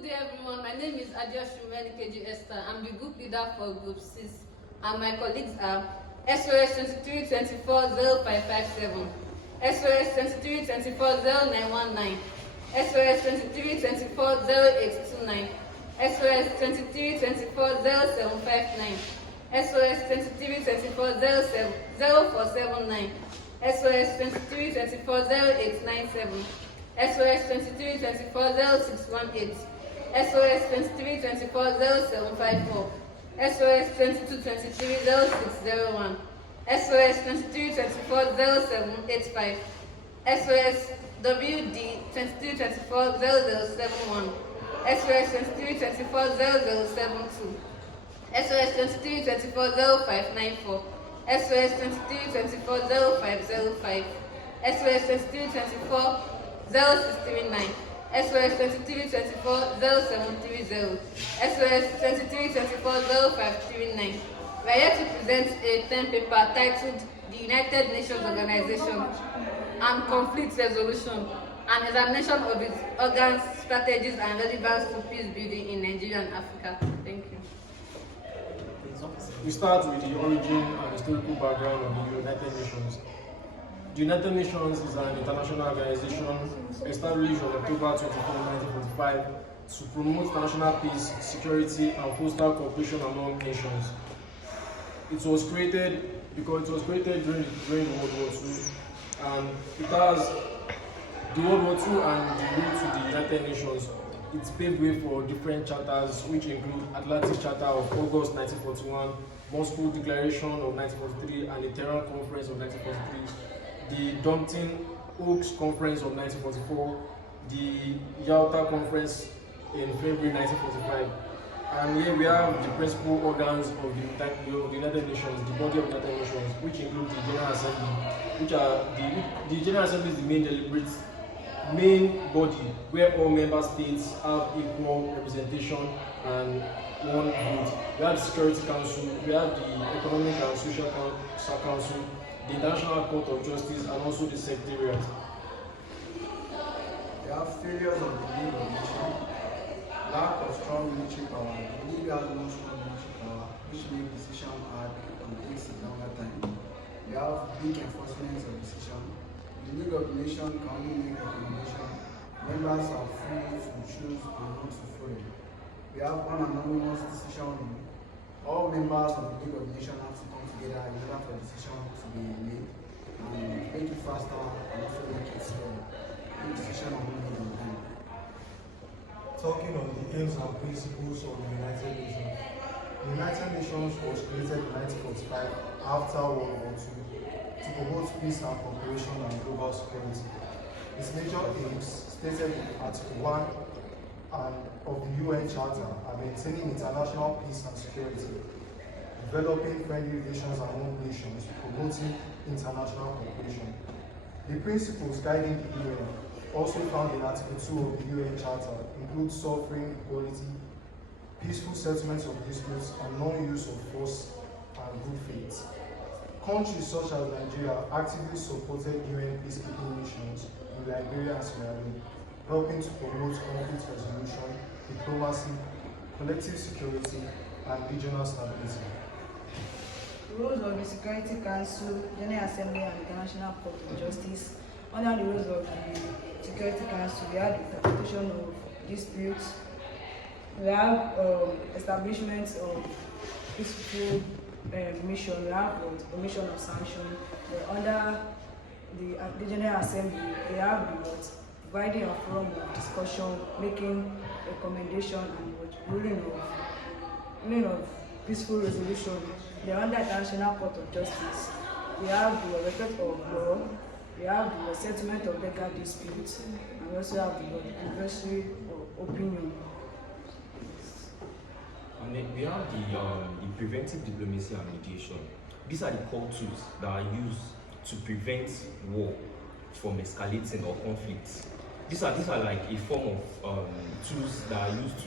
Good day, everyone. My name is Adia Shumeni KG Esther. I'm the group leader for Group 6, and my colleagues are SOS 23240557, SOS 23240919, SOS 23240829, SOS 23240759, SOS 23240479, SOS 23240897, SOS 23240618, SOS 23240754, SOS 22230601, SOS 23240785, SOS WD 23240071, SOS 23240072, SOS 23240594, SOS 23240505, SOS 23240639, SOS 23240730, SOS 23240539. We are here to present a term paper titled The United Nations Organization and Conflict Resolution, an examination of its organs, strategies, and relevance to peace building in Nigeria and Africa. Thank you. We start with the origin and historical background of the United Nations. The United Nations is an international organization established on October 24, 1945 to promote international peace, security, and foster cooperation among nations. It was created during World War II, and it has the World War II and the route to the United Nations. It paved way for different charters, which include Atlantic Charter of August 1941, Moscow Declaration of 1943, and the Tehran Conference of 1943. The Dumpton Oaks Conference of 1944, the Yalta Conference in February 1945. And here we have the principal organs of the United Nations, the body of the United Nations, which include the General Assembly, the General Assembly is the main body where all member states have equal representation and one vote. We have the Security Council, we have the Economic and Social Council, the International Court of Justice, and also the Secretariat. We have failures of the League of Nations, lack of strong military power. The League has no strong military power, which makes decisions hard and takes a longer time. We have weak enforcement of decisions. The League of Nations can only make recommendations. Members are free to choose and not to follow. We have unanimous decision. All members of the League of Nations have to come together in order for decisions to be made and make it faster and also make it slower. Make decisions are not made on time. Talking on the aims and principles of the United Nations. The United Nations was created in 1945 after World War II to promote peace and cooperation and global security. Its major aims, stated in Article 1 of the UN Charter, are maintaining international peace and security, developing friendly relations among nations, promoting international cooperation. The principles guiding the UN, also found in Article 2 of the UN Charter, include sovereign equality, peaceful settlements of disputes, and non-use of force and good faith. Countries such as Nigeria actively supported UN peacekeeping missions in Liberia and Sierra Leone, helping to promote conflict resolution, diplomacy, collective security, and regional stability. Rules of the Security Council, General Assembly, and International Court of Justice. Under the rules of the Security Council, we have the interpretation of disputes, we have establishment of peaceful mission, we have omission of sanction. Under the General Assembly, we have the providing a forum of discussion, making recommendation, and ruling of peaceful resolution. Then under International Court of Justice, we have the respect of law, we have the settlement of legal disputes, and we also have the adversary opinion. And then we have the preventive diplomacy and mediation. These are the core tools that are used to prevent war from escalating or conflicts. These are like a form of tools that are used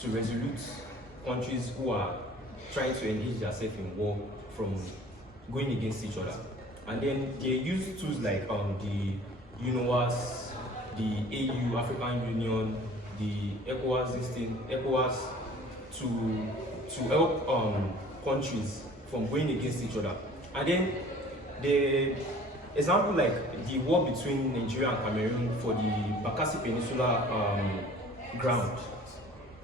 to resolute countries who are trying to engage themselves in war from going against each other. And then they use tools like the UNOWAS, the AU, African Union, the ECOWAS system, ECOWAS to help countries from going against each other. And then the example like the war between Nigeria and Cameroon for the Bakassi Peninsula ground,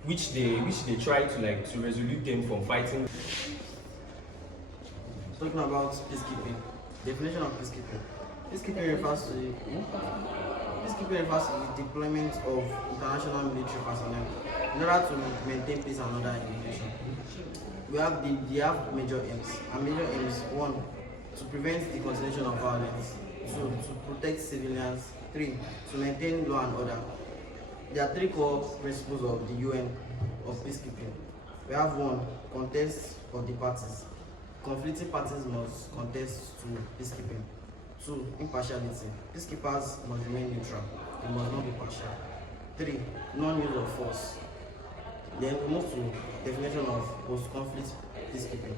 which they try to resolve them from fighting. Talking about peacekeeping, definition of peacekeeping. Peacekeeping refers to the deployment of international military personnel in order to maintain peace and order in the nation. They have major aims. And major aims: 1, to prevent the continuation of violence; 2, to protect civilians; 3, to maintain law and order. There are 3 core principles of the UN of peacekeeping. We have 1, contest of the parties. Conflicting parties must contest to peacekeeping. 2, impartiality. Peacekeepers must remain neutral. They must not be partial. 3, non-use of force. Then we move to definition of post-conflict peacekeeping.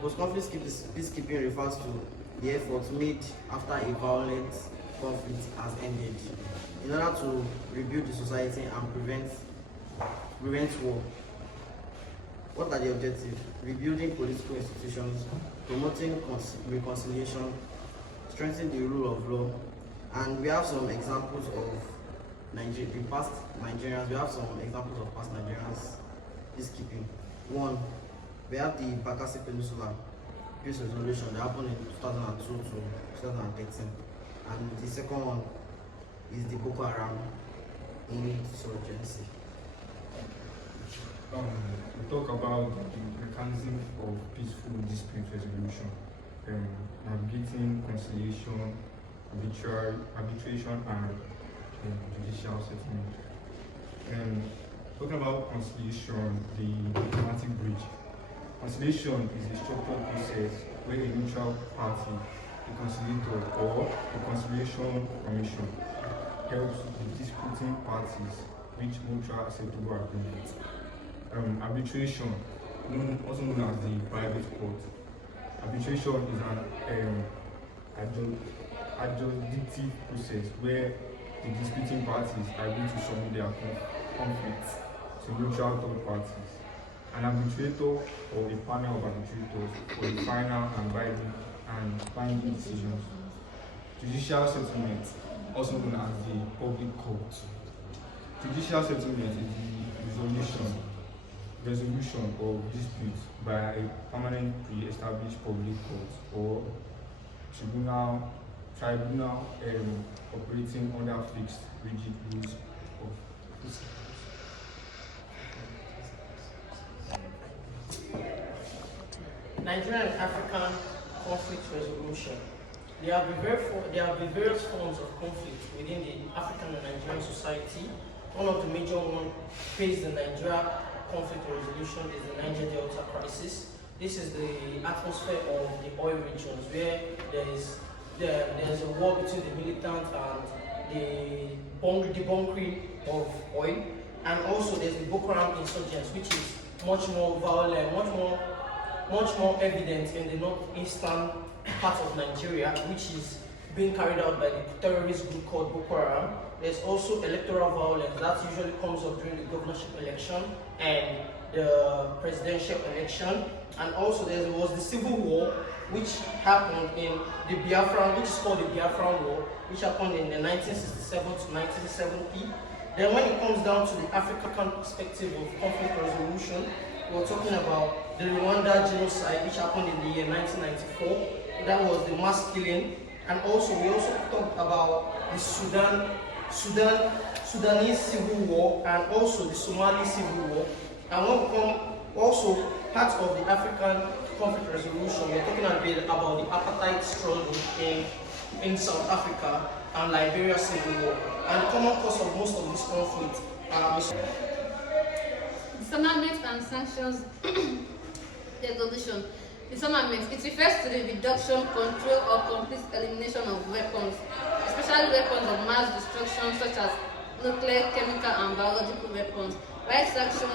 Post-conflict peacekeeping refers to the effort made after a violent conflict has ended in order to rebuild the society and prevent war. What are the objectives? Rebuilding political institutions, promoting reconciliation, strengthening the rule of law. And we have some examples of past Nigerians. We have some examples of past Nigerians peacekeeping. 1, we have the Bakassi Peninsula peace resolution that happened in 2002 to 2013. And the second one is the Boko Haram insurgency. We talk about the mechanism of peaceful dispute resolution, navigating conciliation, arbitration, and judicial settlement. Talking about conciliation, the diplomatic bridge. Conciliation is a structured process where a neutral party, a conciliator, or a conciliation commission helps the disputing parties reach mutual acceptable agreement. Arbitration, also known as the private court. Arbitration is an adjudicative process where the disputing parties agree to submit their conflicts to neutral third parties. An arbitrator or a panel of arbitrators for the final and binding decisions. Judicial settlement, also known as the public court. Judicial settlement is the resolution of disputes by a permanent pre-established public court or tribunal operating under fixed, rigid rules of Nigerian and African conflict resolution. There have been various forms of conflict within the African and Nigerian society. One of the major ones faced the Nigeria conflict resolution is the Niger Delta crisis. This is the atmosphere of the oil regions where there's a war between the militant and the bunkering of oil, and also there's the Boko Haram insurgents, which is much more violent, much more evident in the northeastern part of Nigeria, which is being carried out by the terrorist group called Boko Haram. There's also electoral violence that usually comes up during the governorship election and the presidential election. And also there was the civil war, which happened in the which is called the Biafran War, which happened in the 1967 to 1970. Then when it comes down to the African perspective of conflict resolution, we're talking about the Rwanda genocide, which happened in the year 1994. That was the mass killing. And also we also talked about the Sudanese civil war and also the Somali civil war. And when we come also part of the African conflict resolution, we're talking about the apartheid struggle in South Africa and Liberia civil war. And the common cause of most of this conflict are Disarmament and sanctions resolution. Disarmament, it refers to the reduction, control, or complete elimination of weapons, especially weapons of mass destruction such as nuclear, chemical, and biological weapons. While sanction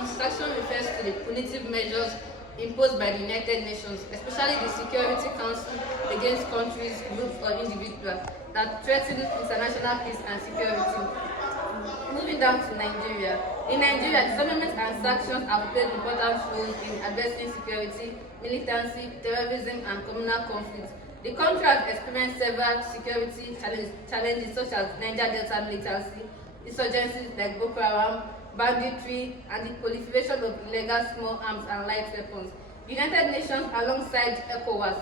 refers to the punitive measures imposed by the United Nations, especially the Security Council, against countries, groups, or individuals that threaten international peace and security. moving down to Nigeria. In Nigeria, disarmament and sanctions have played important roles in addressing security, militancy, terrorism, and communal conflicts. The country has experienced several security challenges such as Niger Delta militancy, insurgencies like Boko Haram, banditry, and the proliferation of illegal small arms and light weapons. The United Nations, alongside ECOWAS,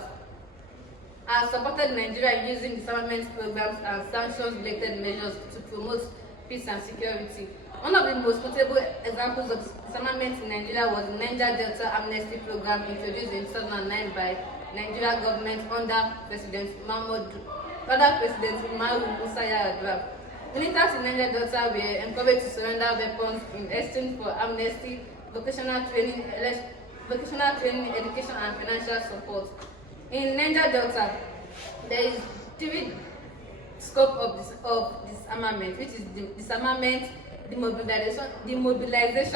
has supported Nigeria in using disarmament programs and sanctions-related measures to promote peace and security. One of the most notable examples of disarmament in Nigeria was the Niger Delta Amnesty Program introduced in 2009 by Nigeria government under President Umaru Musa Yar'Adua. Militants in Niger Delta were encouraged to surrender weapons in exchange for amnesty, vocational training, education, and financial support. In Niger Delta, there is three scope of disarmament, which is the disarmament, demobilization,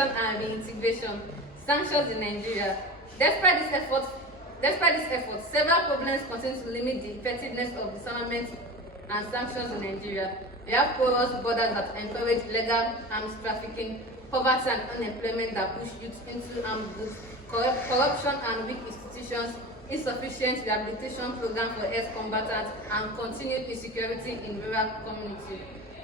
and reintegration. Sanctions in Nigeria. Despite this effort, several problems continue to limit the effectiveness of disarmament and sanctions in Nigeria. We have porous borders that encourage illegal arms trafficking, poverty and unemployment that push youth into armed groups, corruption and weak institutions, insufficient rehabilitation program for ex-combatants, and continued insecurity in rural communities.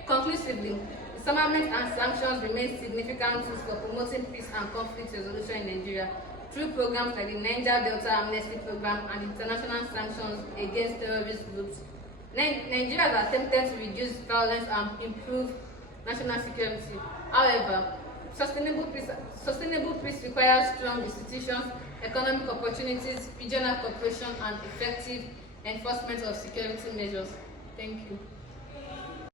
Conclusively, disarmament and sanctions remain significant tools for promoting peace and conflict resolution in Nigeria through programs like the Niger Delta Amnesty Program and international sanctions against terrorist groups. Nigeria has attempted to reduce violence and improve national security. However, sustainable peace requires strong institutions, economic opportunities, regional cooperation, and effective enforcement of security measures. Thank you.